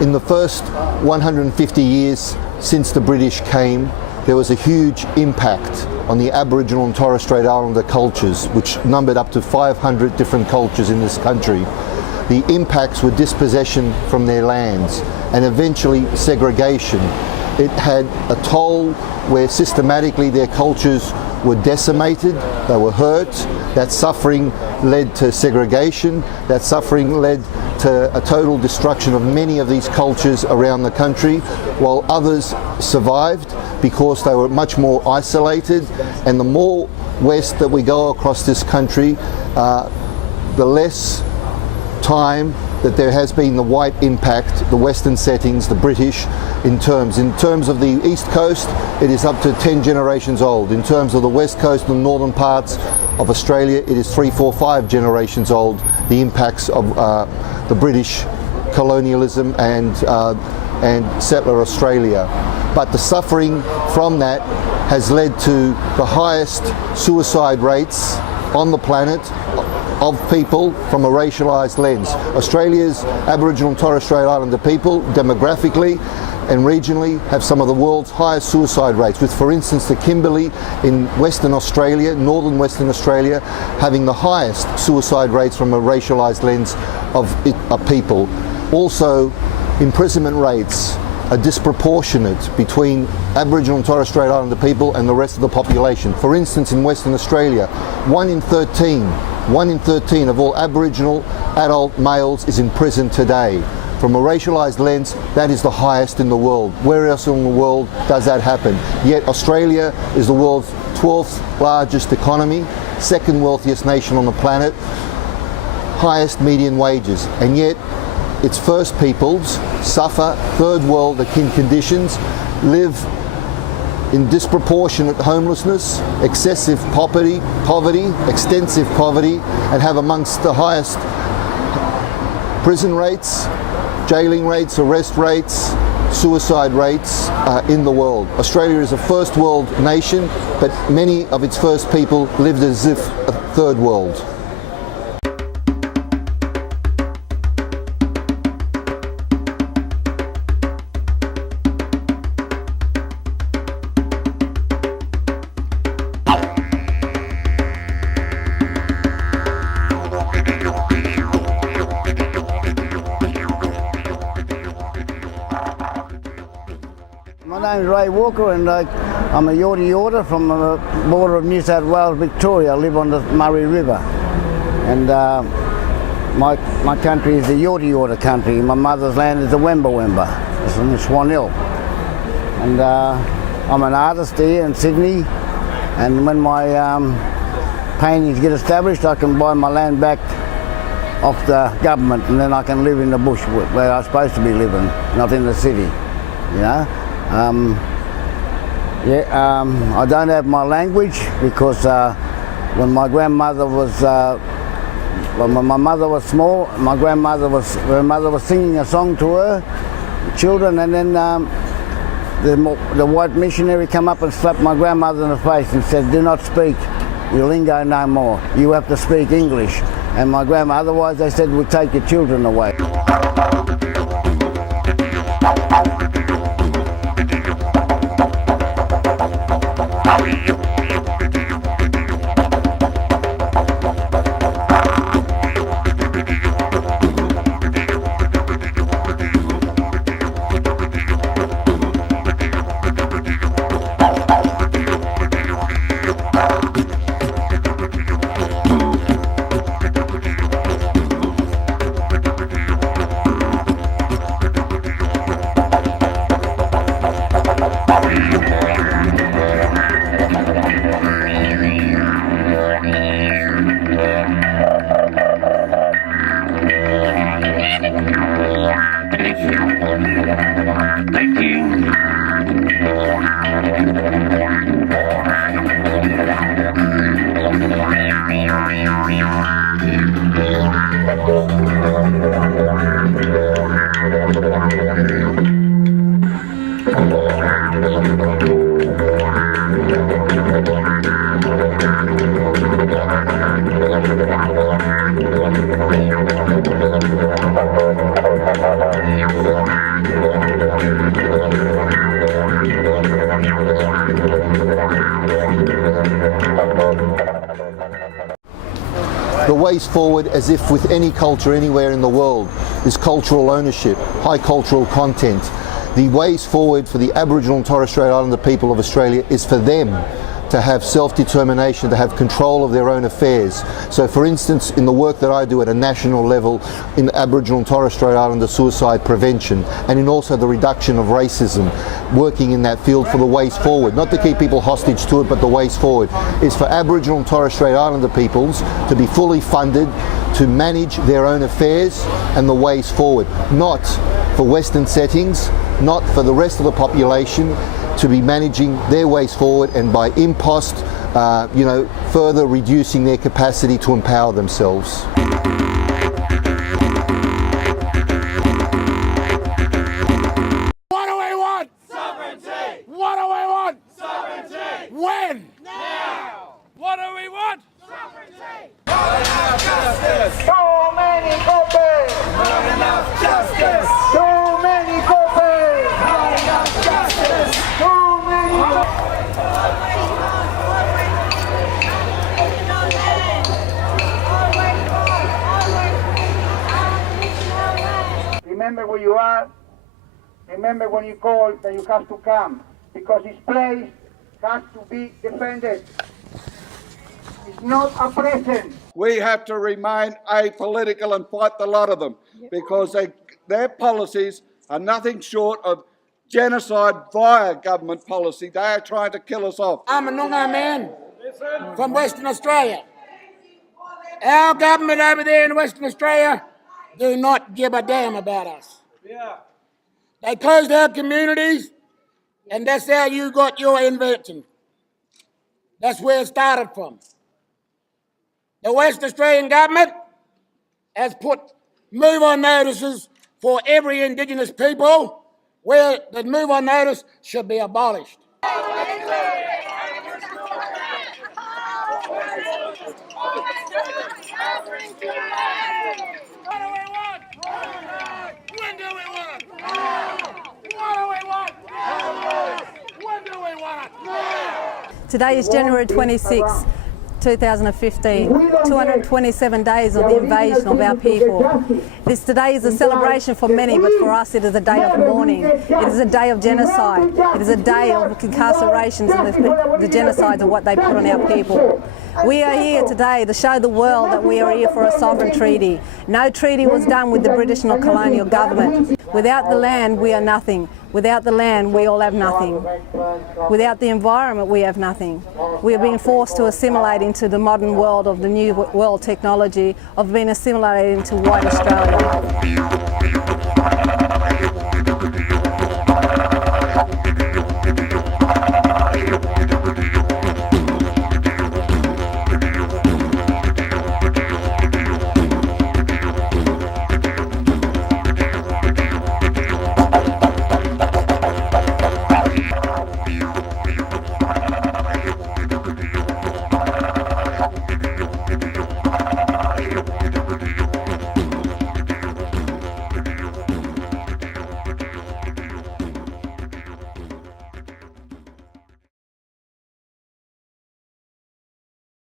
In the first 150 years since the British came, there was a huge impact on the Aboriginal and Torres Strait Islander cultures, which numbered up to 500 different cultures in this country. The impacts were dispossession from their lands and eventually segregation. It had a toll where systematically their cultures were decimated, they were hurt. That suffering led to segregation. That suffering led to a total destruction of many of these cultures around the country, while others survived because they were much more isolated. And the more west that we go across this country, the less time that there has been the white impact, the Western settings, the British, in terms of the East Coast, it is up to 10 generations old. In terms of the West Coast and northern parts of Australia, it is 3, 4, 5 generations old, the impacts of the British colonialism and settler Australia. But the suffering from that has led to the highest suicide rates on the planet of people from a racialised lens. Australia's Aboriginal and Torres Strait Islander people, demographically and regionally, have some of the world's highest suicide rates, with, for instance, the Kimberley in Western Australia, northern Western Australia, having the highest suicide rates from a racialised lens of people. Also, imprisonment rates are disproportionate between Aboriginal and Torres Strait Islander people and the rest of the population. For instance, in Western Australia, 1 in 13 of all Aboriginal adult males is in prison today. From a racialised lens, that is the highest in the world. Where else in the world does that happen? Yet Australia is the world's 12th largest economy, second wealthiest nation on the planet, highest median wages, and yet its First Peoples suffer third world akin conditions, live in disproportionate homelessness, excessive poverty, extensive poverty, and have amongst the highest prison rates, jailing rates, arrest rates, suicide rates in the world. Australia is a first world nation, but many of its first people lived as if a third world. My name is Ray Walker, and I'm a Yorta from the border of New South Wales, Victoria. I live on the Murray River, and my country is the Yorta country. My mother's land is the Wemba. It's in Swan Hill, and I'm an artist here in Sydney. And when my paintings get established, I can buy my land back off the government, and then I can live in the bush where I'm supposed to be living, not in the city, you know. I don't have my language because when my grandmother was, when my mother was small, her mother was singing a song to her children, and then the white missionary come up and slapped my grandmother in the face and said, "Do not speak your lingo no more. You have to speak English." And my grandma, otherwise they said, "We'll take your children away." The ways forward, as if with any culture anywhere in the world, is cultural ownership, high cultural content. The ways forward for the Aboriginal and Torres Strait Islander people of Australia is for them to have self-determination, to have control of their own affairs. So for instance, in the work that I do at a national level in Aboriginal and Torres Strait Islander suicide prevention, and in also the reduction of racism, working in that field for the ways forward, not to keep people hostage to it, but the ways forward, is for Aboriginal and Torres Strait Islander peoples to be fully funded to manage their own affairs and the ways forward, not for Western settings, not for the rest of the population, to be managing their ways forward and by impost, further reducing their capacity to empower themselves. What do we want? Sovereignty! What do we want? Sovereignty! When? Now! What do we want? Sovereignty! Not enough justice! So many copies! Not enough justice! So many copies! Not enough justice! So many Remember where you are. Remember when you call that you have to come, because this place has to be defended. It's not a present. We have to remain apolitical and fight the lot of them, because their policies are nothing short of genocide via government policy. They are trying to kill us off. I'm a Noongar man from Western Australia. Our government over there in Western Australia do not give a damn about us. They closed our communities, and that's how you got your invention. That's where it started from. The West Australian government has put move-on notices for every Indigenous people, where the move-on notice should be abolished. Today is January 26, 2015, 227 days of the invasion of our people. Today is a celebration for many, but for us it is a day of mourning. It is a day of genocide. It is a day of incarcerations and the genocides of what they put on our people. We are here today to show the world that we are here for a sovereign treaty. No treaty was done with the British nor colonial government. Without the land, we are nothing. Without the land, we all have nothing. Without the environment, we have nothing. We are being forced to assimilate into the modern world of the new world technology, of being assimilated into white Australia.